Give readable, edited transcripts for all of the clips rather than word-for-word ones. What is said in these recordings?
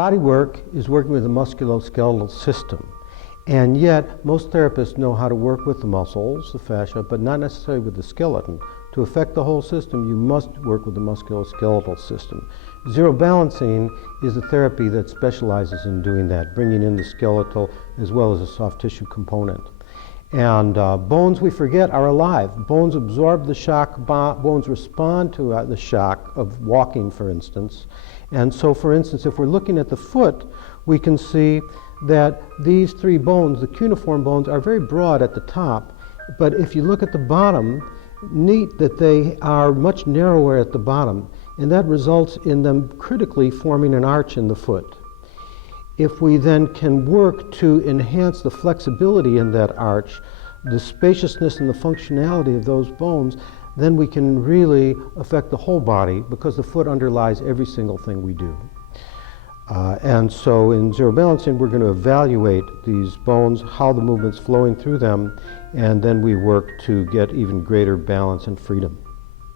Body work is working with the musculoskeletal system, and yet most therapists know how to work with the muscles, the fascia, but not necessarily with the skeleton. To affect the whole system, you must work with the musculoskeletal system. Zero balancing is a therapy that specializes in doing that, bringing in the skeletal as well as a soft tissue component. And bones, we forget, are alive. Bones absorb the shock, bones respond to the shock of walking, for instance. And so, for instance, if we're looking at the foot, we can see that these three bones, the cuneiform bones, are very broad at the top, but if you look at the bottom, neat that they are much narrower at the bottom, and that results in them critically forming an arch in the foot. If we then can work to enhance the flexibility in that arch, the spaciousness and the functionality of those bones, then we can really affect the whole body, because the foot underlies every single thing we do. And so in zero balancing, we're going to evaluate these bones, how the movement's flowing through them, and then we work to get even greater balance and freedom.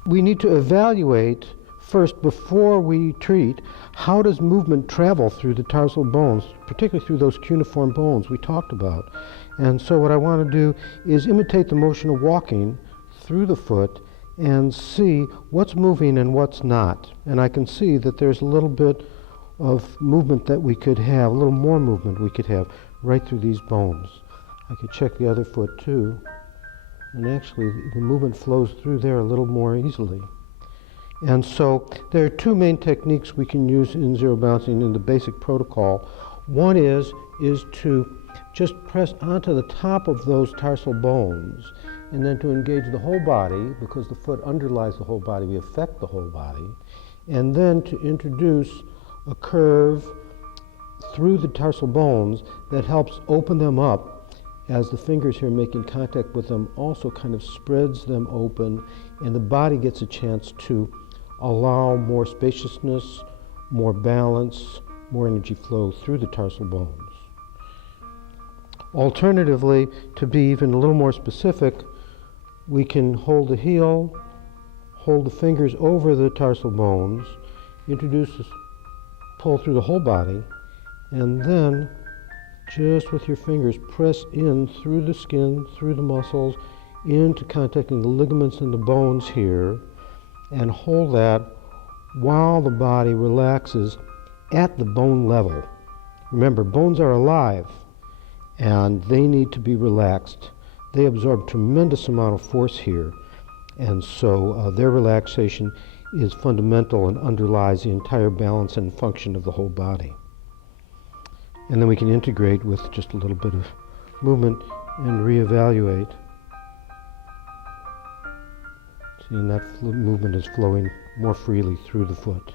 We need to evaluate first, before we treat, how does movement travel through the tarsal bones, particularly through those cuneiform bones we talked about. And so what I want to do is imitate the motion of walking through the foot and see what's moving and what's not. And I can see that there's a little bit of movement that we could have, a little more movement we could have right through these bones. I could check the other foot too, and actually the movement flows through there a little more easily. And so there are two main techniques we can use in zero balancing in the basic protocol. One is to just press onto the top of those tarsal bones and then to engage the whole body, because the foot underlies the whole body, we affect the whole body, and then to introduce a curve through the tarsal bones that helps open them up as the fingers here making contact with them also kind of spreads them open, and the body gets a chance to allow more spaciousness, more balance, more energy flow through the tarsal bones. Alternatively, to be even a little more specific, we can hold the heel, hold the fingers over the tarsal bones, introduce this pull through the whole body, and then just with your fingers press in through the skin, through the muscles, into contacting the ligaments and the bones here, and hold that while the body relaxes at the bone level. Remember, bones are alive and they need to be relaxed. They absorb tremendous amount of force here, and so their relaxation is fundamental and underlies the entire balance and function of the whole body. And then we can integrate with just a little bit of movement and reevaluate. Seeing that movement is flowing more freely through the foot.